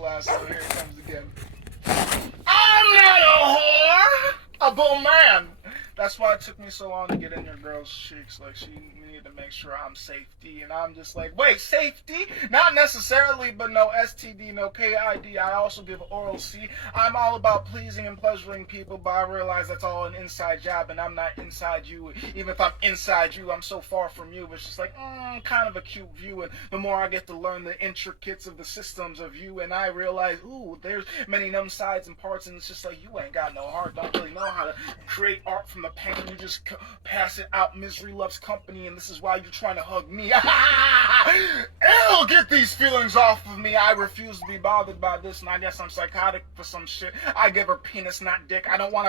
lasso. Here it comes again. I'm not a whore! A bull man! That's why it took me so long to get in your girl's cheeks. Like, she needed to make sure I'm safety. And I'm just like, wait, safety? Not necessarily, but no STD, no KID. I also give oral C. I'm all about pleasing and pleasuring people, but I realize that's all an inside job, and I'm not inside you. Even if I'm inside you, I'm so far from you. It's just like, kind of a cute view. And the more I get to learn the intricacies of the systems of you, and I realize, ooh, there's many numb sides and parts, and it's just like, you ain't got no heart, don't really know how to create art from the pain. You just pass it out. Misery loves company, and this is why you're trying to hug me. Ew, get these feelings off of me. I refuse to be bothered by this, and I guess I'm psychotic for some shit. I give her penis, not dick. I don't want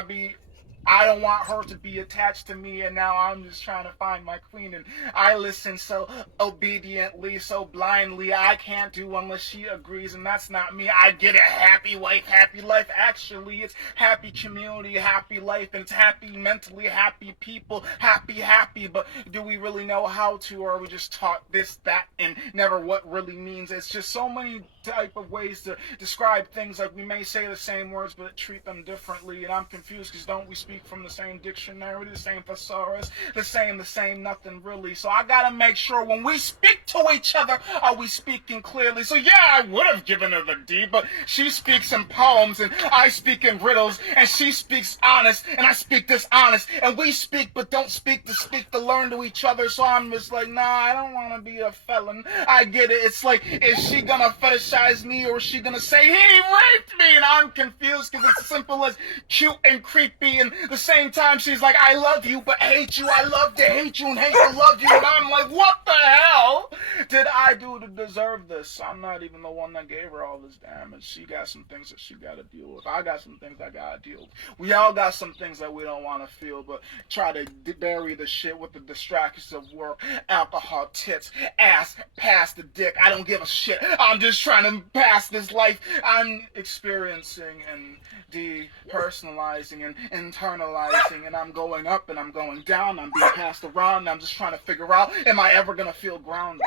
her to be attached to me, and now I'm just trying to find my queen, and I listen so obediently, so blindly. I can't do unless she agrees, and that's not me. I get it. Happy wife, happy life. Actually, it's happy community, happy life, and it's happy mentally, happy people, happy, but do we really know how to, or are we just taught this, that, and never what really means? It's just so many type of ways to describe things. Like, we may say the same words, but treat them differently, and I'm confused because don't we speak from the same dictionary, the same thesaurus, the same, nothing really. So I gotta make sure when we speak to each other, are we speaking clearly? So yeah, I would have given her the D, but she speaks in poems, and I speak in riddles, and she speaks honest, and I speak dishonest, and we speak but don't speak to learn to each other. So I'm just like, nah, I don't want to be a felon. I get it. It's like, is she gonna fetishize me, or is she gonna say he raped me? And I'm confused because it's as simple as cute and creepy, and the same time she's like, I love you but hate you. I love to hate you and hate to love you. And I'm like, what the hell did I do to deserve this? I'm not even the one that gave her all this damage. She got some things that she gotta deal with. I got some things I gotta deal with. We all got some things that we don't want to feel, but try to bury the shit with the distractions of work, alcohol, tits, ass, pass the dick. I don't give a shit. I'm just trying to pass this life I'm experiencing and depersonalizing and internalizing, and I'm going up and I'm going down. I'm being passed around, and I'm just trying to figure out, am I ever gonna feel grounded?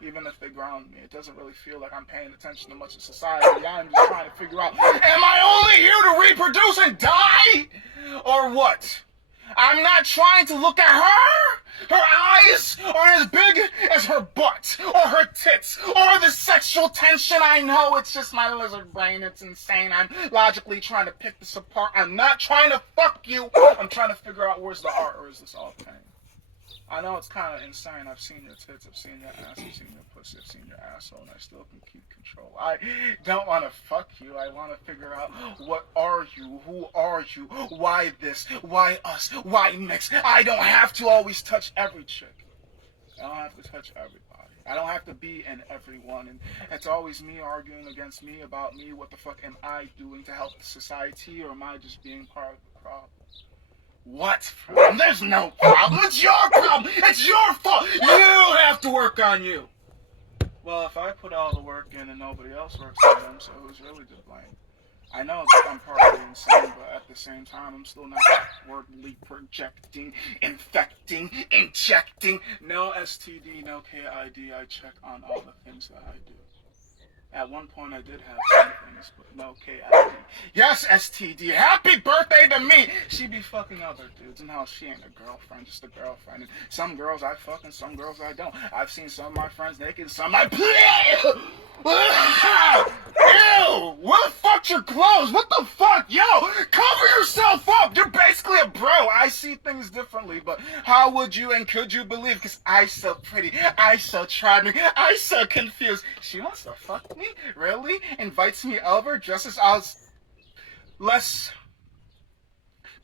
Even if they ground me, it doesn't really feel like I'm paying attention to much of society. I'm just trying to figure out, am I only here to reproduce and die? Or what? I'm not trying to look at her. Her eyes aren't as big as her butt, or her tits, or the sexual tension. I know it's just my lizard brain. It's insane. I'm logically trying to pick this apart. I'm not trying to fuck you. I'm trying to figure out where's the art, or is this all pain? I know it's kind of insane. I've seen your tits, I've seen your ass, I've seen your pussy, I've seen your asshole, and I still can keep control. I don't want to fuck you. I want to figure out, what are you? Who are you? Why this? Why us? Why mix? I don't have to always touch every chick. I don't have to touch everybody. I don't have to be in everyone. And it's always me arguing against me about me. What the fuck am I doing to help the society, or am I just being part of the problem? What problem? There's no problem. It's your problem. It's your fault. You have to work on you. Well, if I put all the work in and nobody else works on them, so who's really to blame? I know I'm partly insane, but at the same time, I'm still not wordly projecting, infecting, injecting. No STD, no KID. I check on all the things that I do. At one point, I did have some things, but no KID. Yes, STD. Happy birthday to me. She be fucking other dudes, and how she ain't a girlfriend, just a girlfriend. And some girls I fuck, and some girls I don't. I've seen some of my friends naked, and some I play. Ew! Where the fuck's your clothes? What the fuck? Yo, cover yourself up! You're basically a bro. I see things differently, but how would you and could you believe? Because I so pretty, I so charming, I so confused. She wants to fuck me? Really? Invites me over just as I was less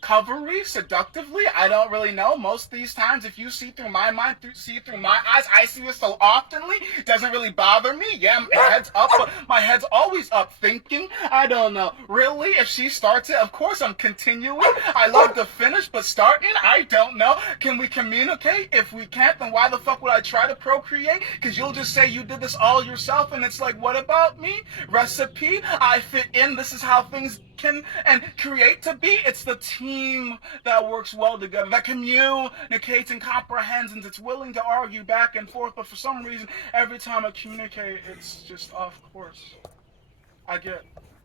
covery, seductively? I don't really know. Most of these times, if you see through my mind, see through my eyes, I see this so oftenly, it doesn't really bother me. Yeah, my head's up, but my head's always up thinking. I don't know. Really? If she starts it, of course I'm continuing. I love to finish, but starting, I don't know. Can we communicate? If we can't, then why the fuck would I try to procreate? Because you'll just say you did this all yourself, and it's like, what about me? Recipe? I fit in. This is how things can and create to be. It's the team that works well together, that communicates and comprehends, and it's willing to argue back and forth, but for some reason, every time I communicate, it's just off course.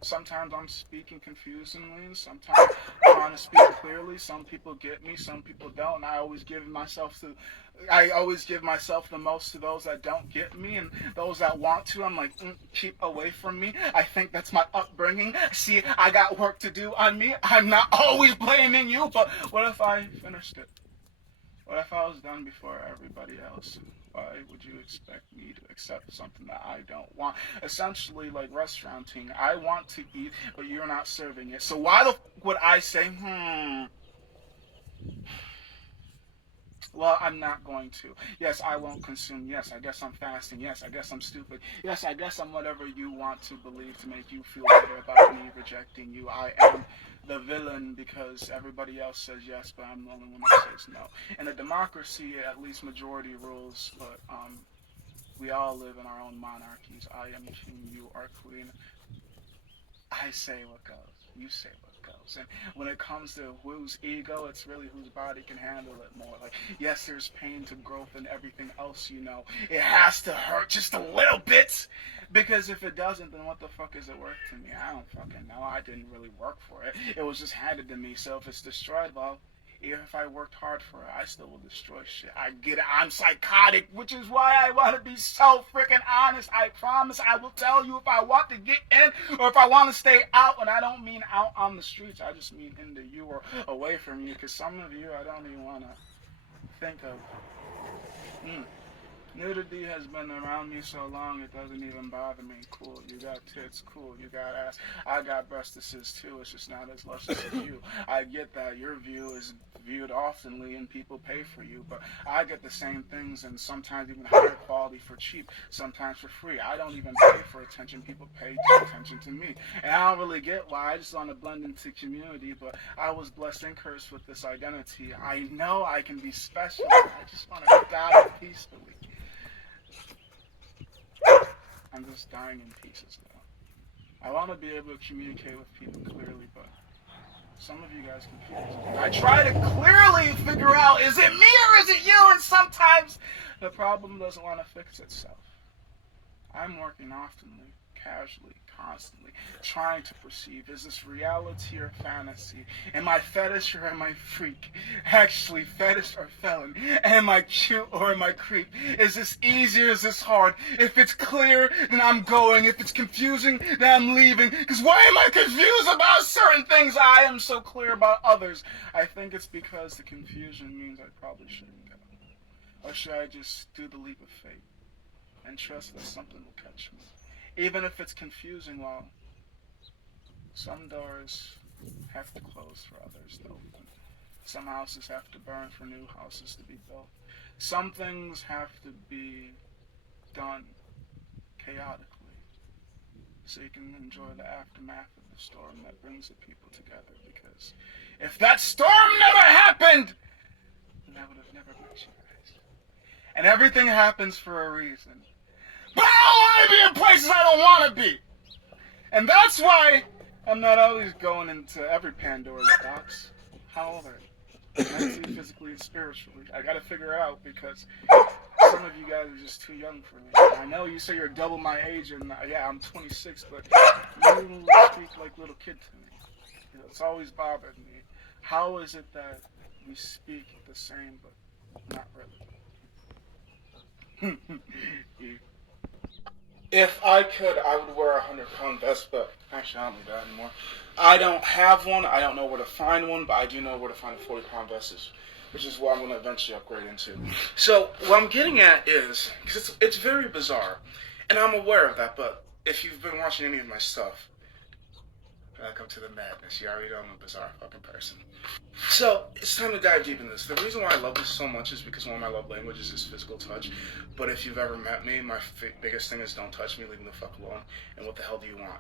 Sometimes I'm speaking confusingly, and sometimes I'm trying to speak clearly. Some people get me, some people don't. And I always give myself the most to those that don't get me, and those that want to, I'm like, keep away from me. I think that's my upbringing. See, I got work to do on me. I'm not always blaming you, but what if I finished it? What if I was done before everybody else? Why would you expect me to accept something that I don't want? Essentially, like restauranting. I want to eat, but you're not serving it. So why the would I say, well, I'm not going to. Yes, I won't consume. Yes, I guess I'm fasting. Yes, I guess I'm stupid. Yes, I guess I'm whatever you want to believe to make you feel better about me rejecting you. I am the villain because everybody else says yes, but I'm the only one that says no. In a democracy, at least majority rules, but we all live in our own monarchies. I am king, you are queen. I say what goes. You say what goes. And when it comes to whose ego, it's really whose body can handle it more. Like, yes, there's pain to growth and everything else, you know. It has to hurt just a little bit. Because if it doesn't, then what the fuck is it worth to me? I don't fucking know. I didn't really work for it. It was just handed to me. So if it's destroyed, well, even if I worked hard for it, I still will destroy shit. I get it. I'm psychotic, which is why I want to be so freaking honest. I promise I will tell you if I want to get in or if I want to stay out. And I don't mean out on the streets. I just mean into you or away from you. Because some of you I don't even want to think of. Nudity has been around me so long it doesn't even bother me. Cool, you got tits, cool, you got ass. I got breastises too, it's just not as luscious as you. I get that your view is viewed oftenly and people pay for you, but I get the same things and sometimes even higher quality for cheap, sometimes for free. I don't even pay for attention, people pay attention to me. And I don't really get why, I just want to blend into community, but I was blessed and cursed with this identity. I know I can be special, I just want to die peacefully. I'm just dying in pieces now. I want to be able to communicate with people clearly, but some of you guys confuse me. I try to clearly figure out, is it me or is it you? And sometimes the problem doesn't want to fix itself. I'm working oftenly, casually, constantly, trying to perceive, is this reality or fantasy? Am I fetish or am I freak? Actually, fetish or felon? Am I cute or am I creep? Is this easy or is this hard? If it's clear, then I'm going. If it's confusing, then I'm leaving. Because why am I confused about certain things? I am so clear about others. I think it's because the confusion means I probably shouldn't go. Or should I just do the leap of faith and trust that something will catch me? Even if it's confusing, well, some doors have to close for others to open. Some houses have to burn for new houses to be built. Some things have to be done chaotically so you can enjoy the aftermath of the storm that brings the people together. Because if that storm never happened, then I would have never met you guys. And everything happens for a reason. But I don't want to be in places I don't want to be. And that's why I'm not always going into every Pandora's box. How old are you? Mentally, physically, and spiritually. I gotta figure it out because some of you guys are just too young for me. I know you say you're double my age, and yeah, I'm 26, but you speak like little kid to me. It's always bothered me. How is it that we speak the same, but not really? If I could, I would wear a 100-pound vest, but actually I don't need that anymore. I don't have one, I don't know where to find one, but I do know where to find a 40-pound vest, which is what I'm going to eventually upgrade into. So, what I'm getting at is, because it's very bizarre, and I'm aware of that, but if you've been watching any of my stuff, welcome to the madness. You already know I'm a bizarre fucking person. So, it's time to dive deep in this. The reason why I love this so much is because one of my love languages is physical touch. But if you've ever met me, my biggest thing is don't touch me, leave me the fuck alone. And what the hell do you want?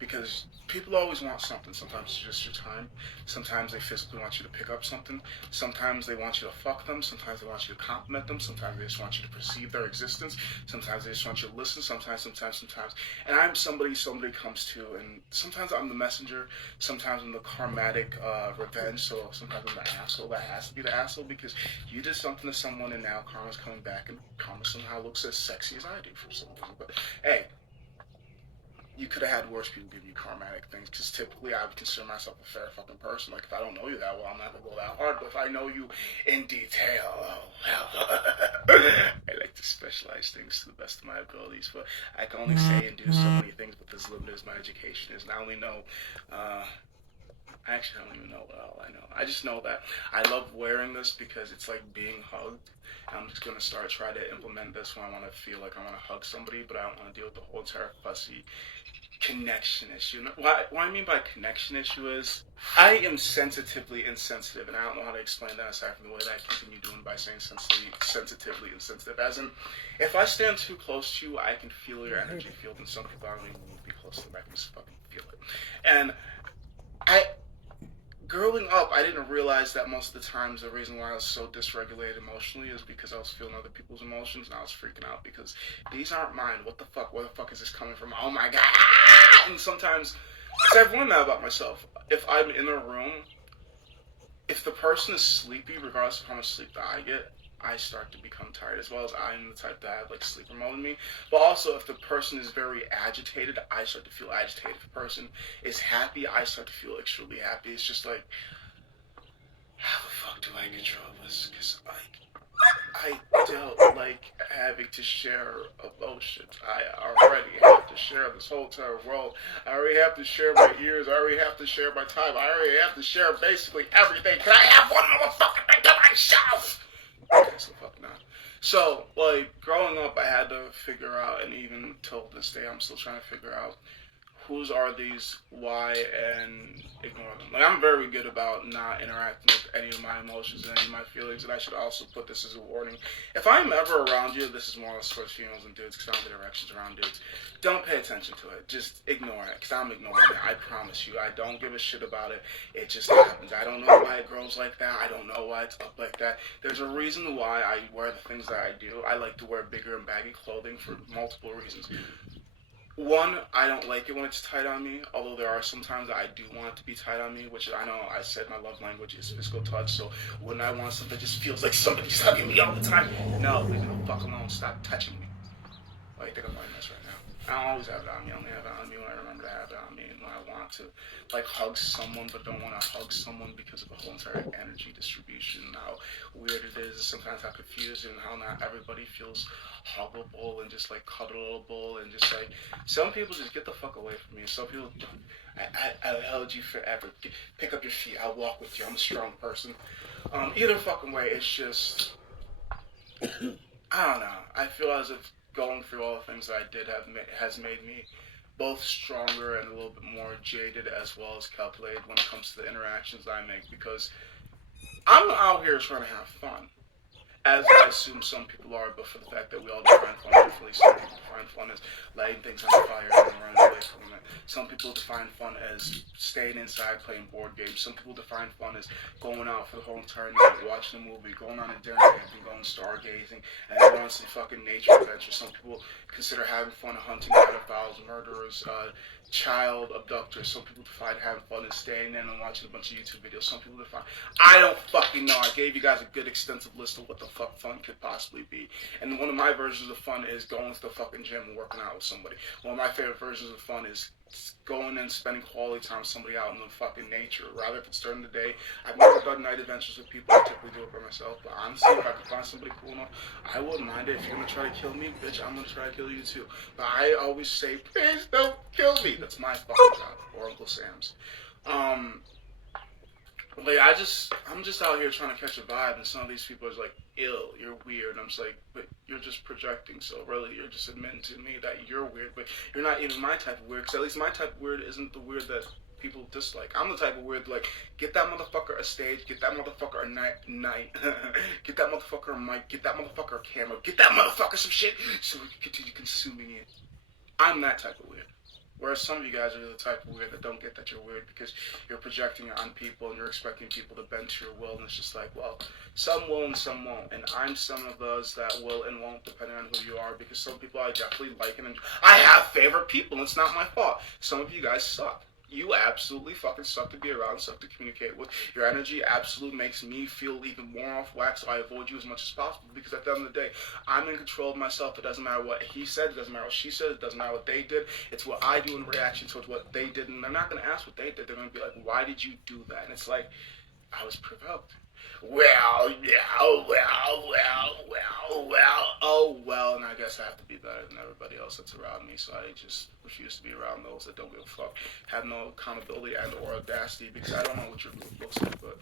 Because people always want something. Sometimes it's just your time. Sometimes they physically want you to pick up something. Sometimes they want you to fuck them. Sometimes they want you to compliment them. Sometimes they just want you to perceive their existence. Sometimes they just want you to listen. Sometimes. And I'm somebody comes to, and sometimes I'm the messenger. Sometimes I'm the karmatic revenge. So sometimes I'm the asshole that has to be the asshole because you did something to someone and now karma's coming back and karma somehow looks as sexy as I do for something. But hey, you could have had worse people give you karmatic things, because typically I would consider myself a fair fucking person. Like, if I don't know you that well, I'm not gonna go that hard, but if I know you in detail, oh, well, I like to specialize things to the best of my abilities, but I can only say and do so many things, but as limited as my education is, and I only know, actually, I don't even know what all I know. I just know that I love wearing this because it's like being hugged. I'm just gonna try to implement this when I want to feel like I want to hug somebody, but I don't want to deal with the whole entire fussy connection issue. What I mean by connection issue is I am sensitively insensitive, and I don't know how to explain that aside from the way that I continue doing by saying sensitively insensitive. As in, if I stand too close to you, I can feel your energy field, and some people I don't even need to be close to them. I can just fucking feel it. And I growing up, I didn't realize that most of the times the reason why I was so dysregulated emotionally is because I was feeling other people's emotions and I was freaking out because these aren't mine. What the fuck? Where the fuck is this coming from? Oh my god! And sometimes, because I've learned that about myself. If I'm in a room, if the person is sleepy, regardless of how much sleep that I get, I start to become tired, as well as I'm the type that have like sleeper mode in me. But also, if the person is very agitated, I start to feel agitated. If the person is happy, I start to feel extremely happy. It's just like, how the fuck do I control this? Because I don't like having to share emotions. I already have to share this whole entire world. I already have to share my ears. I already have to share my time. I already have to share basically everything. Can I have one motherfucking thing to myself? Okay, so fuck not. So, like, growing up, I had to figure out, and even till this day, I'm still trying to figure out whose are these, why, and ignore them. Like, I'm very good about not interacting with any of my emotions and any of my feelings, and I should also put this as a warning. If I'm ever around you, this is more or less towards females and dudes, because I don't get erections around dudes, don't pay attention to it. Just ignore it, because I'm ignoring it. I promise you. I don't give a shit about it. It just happens. I don't know why it grows like that. I don't know why it's up like that. There's a reason why I wear the things that I do. I like to wear bigger and baggy clothing for multiple reasons. One, I don't like it when it's tight on me, although there are some times that I do want it to be tight on me, which I know I said my love language is physical touch, so when I want something that just feels like somebody's hugging me all the time, no, leave me the fuck alone, stop touching me. Oh, you think I'm wearing this right now? I don't always have it on me. I only have it on me when I remember to have it on me and when I want to, like, hug someone, but don't want to hug someone because of the whole entire energy distribution, how weird it is, sometimes how confusing, how not everybody feels huggable and just, like, cuddleable, and just, like, some people just get the fuck away from me. Some people, I'll held you forever. Pick up your feet. I'll walk with you. I'm a strong person. Either fucking way, it's just, I don't know. I feel as if going through all the things that I did has made me both stronger and a little bit more jaded, as well as calculated when it comes to the interactions that I make, because I'm out here trying to have fun, as I assume some people are, but for the fact that we all define fun differently. Some people define fun as lighting things on fire and running away from it. Some people define fun as staying inside playing board games. Some people define fun as going out for the whole entire night, watching a movie, going on a dinner camping, going stargazing, and going on some fucking nature adventures. Some people consider having fun hunting pedophiles, murderers, child abductors. Some people define having fun as staying in and watching a bunch of YouTube videos. Some people define, I don't fucking know. I gave you guys a good extensive list of what the fuck fun could possibly be. And one of my versions of fun is going to the fucking gym and working out with somebody. One of my favorite versions of fun is going and spending quality time with somebody out in the fucking nature. Rather, if it's during the day, I've never done night adventures with people. I typically do it by myself. But honestly, if I could find somebody cool enough, I wouldn't mind it. If you're gonna try to kill me, bitch, I'm gonna try to kill you too. But I always say, please don't kill me. That's my fucking job, or Uncle Sam's. Like, I'm just out here trying to catch a vibe, and some of these people are like, ill, you're weird. And I'm just like, but you're just projecting, so really, you're just admitting to me that you're weird, but you're not even my type of weird, because at least my type of weird isn't the weird that people dislike. I'm the type of weird, like, get that motherfucker a stage, get that motherfucker a night, get that motherfucker a mic, get that motherfucker a camera, get that motherfucker some shit, so we can continue consuming it. I'm that type of weird. Whereas some of you guys are the type of weird that don't get that you're weird because you're projecting it on people and you're expecting people to bend to your will, and it's just like, well, some will and some won't. And I'm some of those that will and won't depending on who you are, because some people I definitely like and enjoy. I have favorite people, and it's not my fault. Some of you guys suck. You absolutely fucking suck to be around, suck to communicate with. Your energy absolutely makes me feel even more off wax, so I avoid you as much as possible, because at the end of the day, I'm in control of myself. It doesn't matter what he said, it doesn't matter what she said, it doesn't matter what they did. It's what I do in reaction to what they did, and they're not going to ask what they did. They're going to be like, why did you do that? And it's like, I was provoked. Well, yeah, oh well, and I guess I have to be better than everybody else that's around me, so I just refuse to be around those that don't give a fuck, have no accountability and or audacity, because I don't know what your group looks like, but